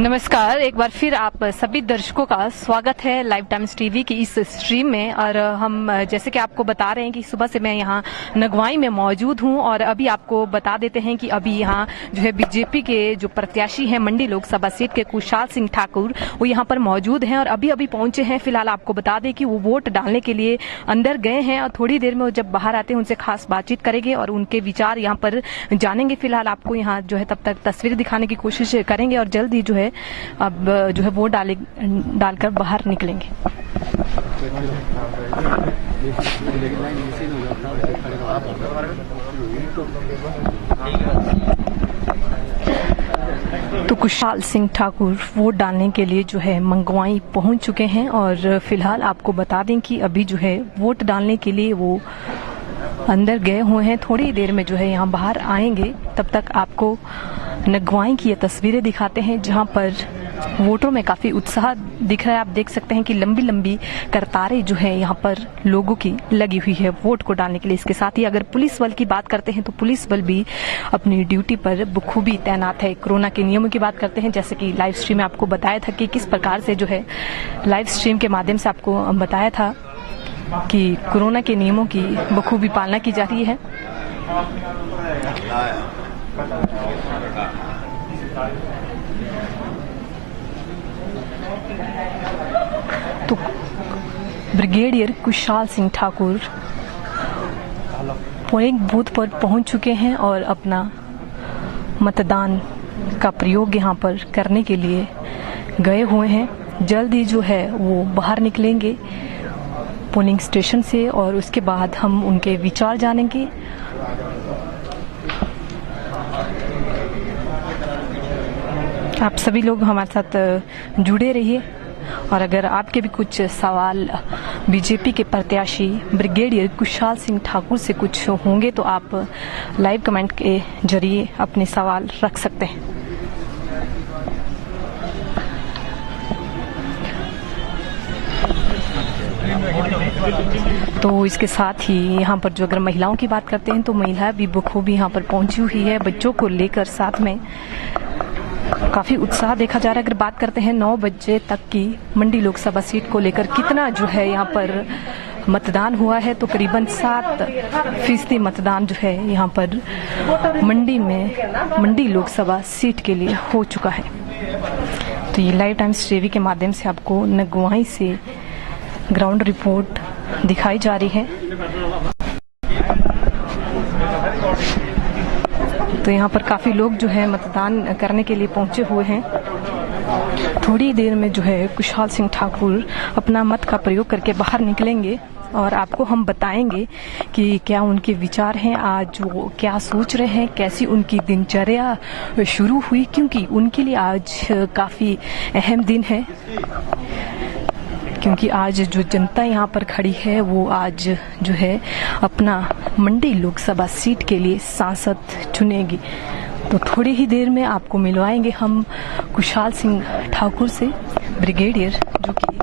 नमस्कार, एक बार फिर आप सभी दर्शकों का स्वागत है लाइव टाइम्स टीवी की इस स्ट्रीम में। और हम जैसे कि आपको बता रहे हैं कि सुबह से मैं यहाँ नगवाई में मौजूद हूँ और अभी आपको बता देते हैं कि अभी यहाँ जो है बीजेपी के जो प्रत्याशी हैं मंडी लोकसभा सीट के कुशाल सिंह ठाकुर, वो यहाँ पर मौजूद हैं और अभी अभी पहुंचे हैं। फिलहाल आपको बता दें कि वो वोट डालने के लिए अंदर गए हैं और थोड़ी देर में वो जब बाहर आते हैं उनसे खास बातचीत करेंगे और उनके विचार यहाँ पर जानेंगे। फिलहाल आपको यहाँ जो है तब तक तस्वीर दिखाने की कोशिश करेंगे और जल्द ही जो है अब जो है वोट डालकर बाहर निकलेंगे। तो कुशाल सिंह ठाकुर वोट डालने के लिए जो है मंगवाई पहुंच चुके हैं और फिलहाल आपको बता दें कि अभी जो है वोट डालने के लिए वो अंदर गए हुए हैं। थोड़ी देर में जो है यहाँ बाहर आएंगे। तब तक आपको नगवाई की ये तस्वीरें दिखाते हैं जहां पर वोटों में काफी उत्साह दिख रहा है। आप देख सकते हैं कि लंबी लंबी कतारें जो है यहाँ पर लोगों की लगी हुई है वोट को डालने के लिए। इसके साथ ही अगर पुलिस बल की बात करते हैं तो पुलिस बल भी अपनी ड्यूटी पर बखूबी तैनात है। कोरोना के नियमों की बात करते हैं, जैसे कि लाइव स्ट्रीम में आपको बताया था कि किस प्रकार से जो है लाइव स्ट्रीम के माध्यम से आपको बताया था कि कोरोना के नियमों की बखूबी पालना की जा रही है। तो brigadier Kushal Singh Thakur polling booth पर पहुंच चुके हैं और अपना मतदान का प्रयोग यहां पर करने के लिए गए हुए हैं। जल्द ही जो है वो बाहर निकलेंगे पोलिंग स्टेशन से और उसके बाद हम उनके विचार जानेंगे। आप सभी लोग हमारे साथ जुड़े रहिए और अगर आपके भी कुछ सवाल बीजेपी के प्रत्याशी ब्रिगेडियर कुशाल सिंह ठाकुर से कुछ होंगे तो आप लाइव कमेंट के जरिए अपने सवाल रख सकते हैं। तो इसके साथ ही यहाँ पर जो अगर महिलाओं की बात करते हैं तो महिला भी बखूबी यहाँ पर पहुंची हुई है बच्चों को लेकर। साथ में काफी उत्साह देखा जा रहा है। अगर बात करते हैं 9 बजे तक की मंडी लोकसभा सीट को लेकर कितना जो है यहाँ पर मतदान हुआ है, तो करीबन 7% मतदान जो है यहाँ पर मंडी लोकसभा सीट के लिए हो चुका है। तो ये लाइव टाइम्स टीवी के माध्यम से आपको नगवाई से ग्राउंड रिपोर्ट दिखाई जा रही है। तो यहाँ पर काफी लोग जो है मतदान करने के लिए पहुंचे हुए हैं। थोड़ी देर में जो है कुशाल सिंह ठाकुर अपना मत का प्रयोग करके बाहर निकलेंगे और आपको हम बताएंगे कि क्या उनके विचार हैं, आज वो क्या सोच रहे हैं, कैसी उनकी दिनचर्या शुरू हुई, क्योंकि उनके लिए आज काफी अहम दिन है। क्योंकि आज जो जनता यहाँ पर खड़ी है वो आज जो है अपना मंडी लोकसभा सीट के लिए सांसद चुनेगी। तो थोड़ी ही देर में आपको मिलवाएंगे हम कुशाल सिंह ठाकुर से, ब्रिगेडियर जो कि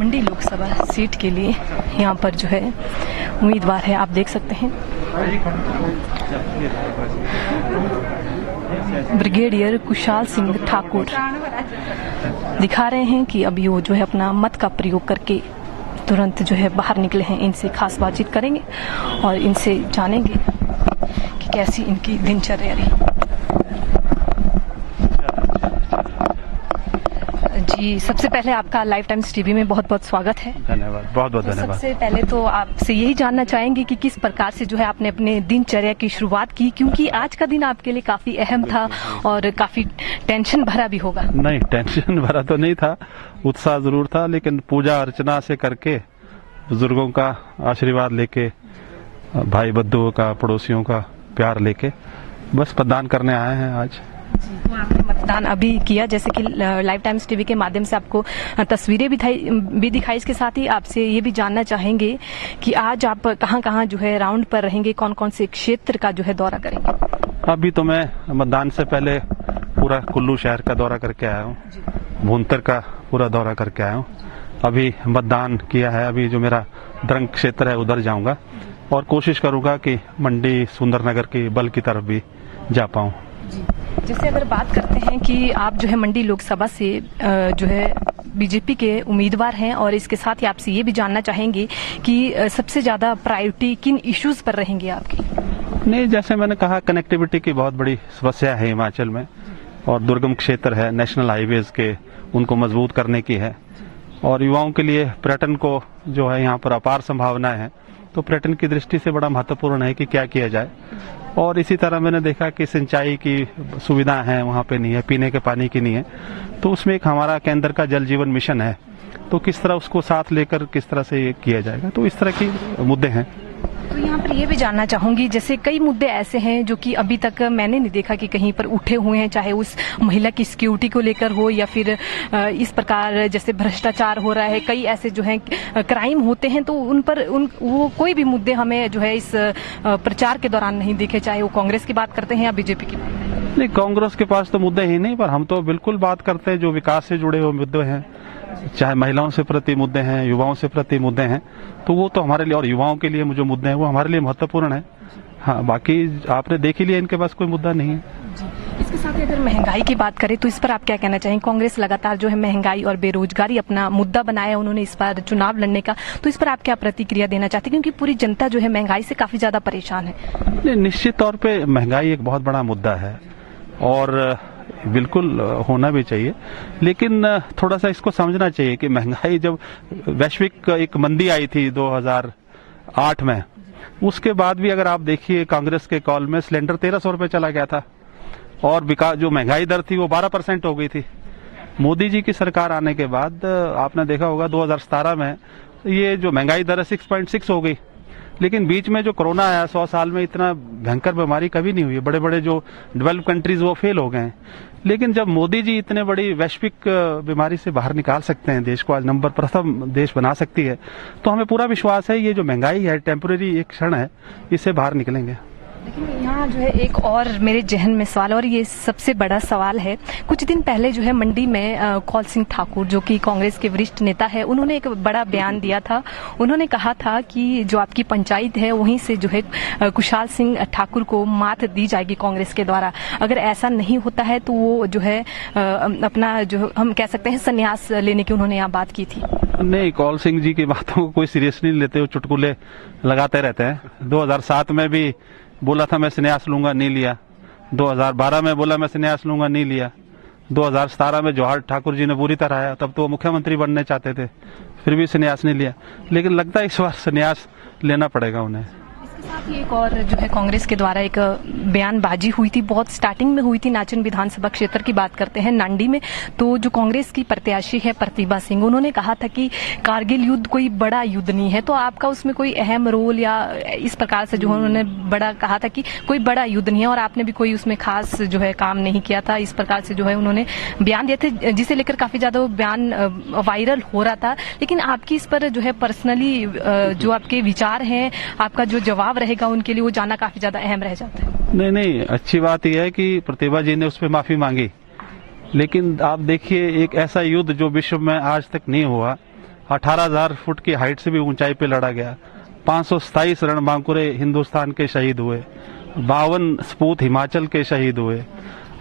मंडी लोकसभा सीट के लिए यहाँ पर जो है उम्मीदवार है। आप देख सकते हैं ब्रिगेडियर कुशाल सिंह ठाकुर दिखा रहे हैं कि अभी वो जो है अपना मत का प्रयोग करके तुरंत जो है बाहर निकले हैं। इनसे खास बातचीत करेंगे और इनसे जानेंगे कि कैसी इनकी दिनचर्या रही। जी, सबसे पहले आपका लाइव टाइम्स टीवी में बहुत बहुत स्वागत है। धन्यवाद, बहुत बहुत धन्यवाद। सबसे पहले तो आपसे यही जानना चाहेंगे कि किस प्रकार से जो है आपने अपने दिनचर्या की शुरुआत की, क्योंकि आज का दिन आपके लिए काफी अहम था और काफी टेंशन भरा भी होगा। नहीं, टेंशन भरा तो नहीं था, उत्साह जरूर था, लेकिन पूजा अर्चना से करके बुजुर्गों का आशीर्वाद लेके, भाई बंधुओं का, पड़ोसियों का प्यार लेके बस मतदान करने आए हैं आज। तो आपने मतदान अभी किया, जैसे कि लाइव टाइम्स टीवी के माध्यम से आपको तस्वीरें भी दिखाई। इसके साथ ही आपसे ये भी जानना चाहेंगे कि आज आप कहाँ जो है राउंड पर रहेंगे, कौन कौन से क्षेत्र का जो है दौरा करेंगे? अभी तो मैं मतदान से पहले पूरा कुल्लू शहर का दौरा करके आया हूँ, भूंतर का पूरा दौरा करके आया हूँ। अभी मतदान किया है, अभी जो मेरा द्रंग क्षेत्र है उधर जाऊंगा और कोशिश करूंगा कि मंडी सुंदरनगर की बल की तरफ भी जा पाऊं। जैसे अगर बात करते हैं कि आप जो है मंडी लोकसभा से जो है बीजेपी के उम्मीदवार हैं, और इसके साथ ही आपसे ये भी जानना चाहेंगे कि सबसे ज्यादा प्रायोरिटी किन इश्यूज पर रहेंगी आपकी? नहीं, जैसे मैंने कहा, कनेक्टिविटी की बहुत बड़ी समस्या है हिमाचल में, और दुर्गम क्षेत्र है, नेशनल हाईवेज के उनको मजबूत करने की है, और युवाओं के लिए पर्यटन को जो है यहाँ पर अपार संभावनाएं हैं, तो पर्यटन की दृष्टि से बड़ा महत्वपूर्ण है कि क्या किया जाए। और इसी तरह मैंने देखा कि सिंचाई की सुविधा है वहाँ पे नहीं है, पीने के पानी की नहीं है, तो उसमें एक हमारा केंद्र का जल जीवन मिशन है, तो किस तरह उसको साथ लेकर किस तरह से ये किया जाएगा, तो इस तरह की मुद्दे हैं। तो यहाँ पर ये भी जानना चाहूंगी, जैसे कई मुद्दे ऐसे हैं जो कि अभी तक मैंने नहीं देखा कि कहीं पर उठे हुए हैं, चाहे उस महिला की सिक्योरिटी को लेकर हो या फिर इस प्रकार जैसे भ्रष्टाचार हो रहा है, कई ऐसे जो हैं क्राइम होते हैं, तो उन पर वो कोई भी मुद्दे हमें जो है इस प्रचार के दौरान नहीं दिखे, चाहे वो कांग्रेस की बात करते हैं या बीजेपी की। नहीं, कांग्रेस के पास तो मुद्दे ही नहीं, पर हम तो बिल्कुल बात करते हैं जो विकास से जुड़े हुए मुद्दे हैं, चाहे महिलाओं से प्रति मुद्दे हैं, युवाओं से प्रति मुद्दे हैं, तो वो तो हमारे लिए, और युवाओं के लिए जो मुद्दे हैं वो हमारे लिए महत्वपूर्ण है। हाँ, बाकी आपने देख ही लिया, इनके पास कोई मुद्दा नहीं है। इसके साथ ही अगर महंगाई की बात करें तो इस पर आप क्या कहना चाहेंगे? कांग्रेस लगातार जो है महंगाई और बेरोजगारी अपना मुद्दा बनाया उन्होंने इस बार चुनाव लड़ने का, तो इस पर आप क्या प्रतिक्रिया देना चाहते हैं, क्योंकि पूरी जनता जो है महंगाई से काफी ज्यादा परेशान है? निश्चित तौर पे महंगाई एक बहुत बड़ा मुद्दा है और बिल्कुल होना भी चाहिए, लेकिन थोड़ा सा इसको समझना चाहिए कि महंगाई जब वैश्विक एक मंदी आई थी 2008 में, उसके बाद भी अगर आप देखिए कांग्रेस के कॉल में सिलेंडर 1300 रुपए चला गया था और विकास जो महंगाई दर थी वो 12% हो गई थी। मोदी जी की सरकार आने के बाद आपने देखा होगा 2017 में ये जो महंगाई दर है 6.6 हो गई, लेकिन बीच में जो कोरोना आया 100 साल में इतना भयंकर बीमारी कभी नहीं हुई। बड़े बड़े जो डेवलप कंट्रीज वो फेल हो गए हैं, लेकिन जब मोदी जी इतने बड़ी वैश्विक बीमारी से बाहर निकाल सकते हैं, देश को आज नंबर प्रथम देश बना सकती है, तो हमें पूरा विश्वास है ये जो महंगाई है टेम्परेरी एक क्षण है, इससे बाहर निकलेंगे। लेकिन यहाँ जो है एक और मेरे जहन में सवाल, और ये सबसे बड़ा सवाल है, कुछ दिन पहले जो है मंडी में कौल सिंह ठाकुर जो कि कांग्रेस के वरिष्ठ नेता है, उन्होंने एक बड़ा बयान दिया था। उन्होंने कहा था कि जो आपकी पंचायत है वहीं से जो है कुशाल सिंह ठाकुर को मात दी जाएगी कांग्रेस के द्वारा, अगर ऐसा नहीं होता है तो वो जो है अपना जो हम कह सकते हैं संन्यास लेने की उन्होंने यहाँ बात की थी। नहीं, कौल सिंह जी की बातों को कोई सीरियस नहीं लेते, वो चुटकुले लगाते रहते हैं। 2007 में भी बोला था मैं संन्यास लूंगा, नहीं लिया। 2012 में बोला मैं संन्यास लूंगा, नहीं लिया। 2017 में जवाहर ठाकुर जी ने बुरी तरह आया, तब तो वो मुख्यमंत्री बनने चाहते थे, फिर भी संन्यास नहीं लिया, लेकिन लगता है इस बार संन्यास लेना पड़ेगा उन्हें। इसके साथ ही एक और जो है कांग्रेस के द्वारा एक बयानबाजी हुई थी, बहुत स्टार्टिंग में हुई थी, नाचन विधानसभा क्षेत्र की बात करते हैं, नांडी में, तो जो कांग्रेस की प्रत्याशी है प्रतिभा सिंह, उन्होंने कहा था कि कारगिल युद्ध कोई बड़ा युद्ध नहीं है, तो आपका उसमें कोई अहम रोल या इस प्रकार से जो उन्होंने बड़ा कहा था कि कोई बड़ा युद्ध नहीं है और आपने भी कोई उसमें खास जो है काम नहीं किया था, इस प्रकार से जो है उन्होंने बयान दिए थे, जिसे लेकर काफी ज्यादा वो बयान वायरल हो रहा था। लेकिन आपकी इस पर जो है पर्सनली जो आपके विचार हैं, आपका जो जवाब रहेगा उनके लिए, वो जानना काफी ज्यादा अहम रह जाता है। नहीं, अच्छी बात यह है कि प्रतिभा जी ने उस पर माफी मांगी, लेकिन आप देखिए एक ऐसा युद्ध जो विश्व में आज तक नहीं हुआ, 18,000 फुट की हाइट से भी ऊंचाई पे लड़ा गया, 527 रणबांकुरे हिंदुस्तान के शहीद हुए, 52 सपूत हिमाचल के शहीद हुए,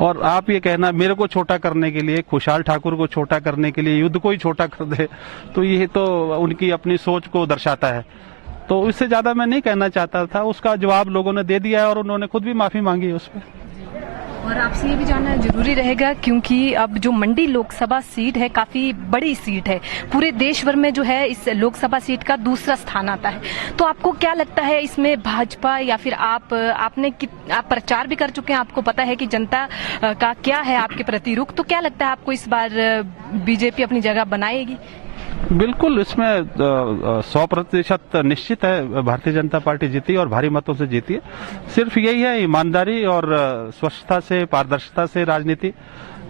और आप ये कहना मेरे को छोटा करने के लिए, खुशहाल ठाकुर को छोटा करने के लिए युद्ध को ही छोटा कर दे, तो ये तो उनकी अपनी सोच को दर्शाता है। तो इससे ज्यादा मैं नहीं कहना चाहता था, उसका जवाब लोगों ने दे दिया है और उन्होंने खुद भी माफी मांगी है उस पर। और आपसे ये भी जानना जरूरी रहेगा, क्योंकि अब जो मंडी लोकसभा सीट है काफी बड़ी सीट है, पूरे देश भर में जो है इस लोकसभा सीट का दूसरा स्थान आता है, तो आपको क्या लगता है इसमें भाजपा या फिर आप प्रचार भी कर चुके हैं, आपको पता है कि जनता का क्या है आपके प्रति रुख, तो क्या लगता है आपको इस बार बीजेपी अपनी जगह बनाएगी? बिल्कुल, इसमें 100% निश्चित है भारतीय जनता पार्टी जीती और भारी मतों से जीती है। सिर्फ यही है ईमानदारी और स्वच्छता से, पारदर्शिता से राजनीति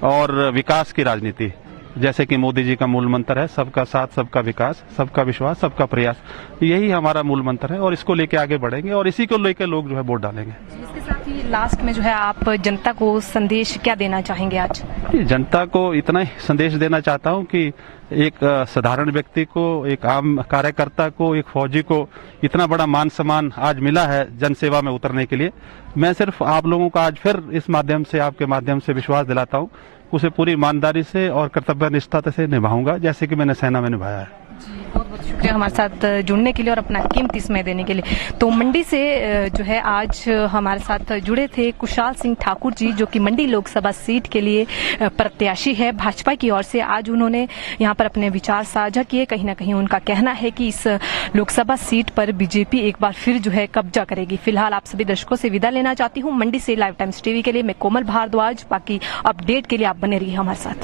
और विकास की राजनीति, जैसे कि मोदी जी का मूल मंत्र है, सबका साथ, सबका विकास, सबका विश्वास, सबका प्रयास। यही हमारा मूल मंत्र है और इसको लेके आगे बढ़ेंगे और इसी को लेकर लोग जो है वोट डालेंगे। इसके साथ ही लास्ट में जो है आप जनता को संदेश क्या देना चाहेंगे आज? जनता को इतना ही संदेश देना चाहता हूं कि एक साधारण व्यक्ति को, एक आम कार्यकर्ता को, एक फौजी को इतना बड़ा मान सम्मान आज मिला है जनसेवा में उतरने के लिए। मैं सिर्फ आप लोगों का आज फिर इस माध्यम से, आपके माध्यम से विश्वास दिलाता हूं, उसे पूरी ईमानदारी से और कर्तव्य निष्ठा से निभाऊंगा, जैसे कि मैंने सेना में निभाया है। बहुत बहुत शुक्रिया हमारे साथ जुड़ने के लिए और अपना कीमती समय देने के लिए। तो मंडी से जो है आज हमारे साथ जुड़े थे कुशाल सिंह ठाकुर जी, जो कि मंडी लोकसभा सीट के लिए प्रत्याशी है भाजपा की ओर से। आज उन्होंने यहाँ पर अपने विचार साझा किए। कहीं ना कहीं उनका कहना है कि इस लोकसभा सीट पर बीजेपी एक बार फिर जो है कब्जा करेगी। फिलहाल आप सभी दर्शकों से विदा लेना चाहती हूँ। मंडी से लाइव टाइम्स टीवी के लिए मैं कोमल भारद्वाज। बाकी अपडेट के लिए आप बने रहिए हमारे साथ।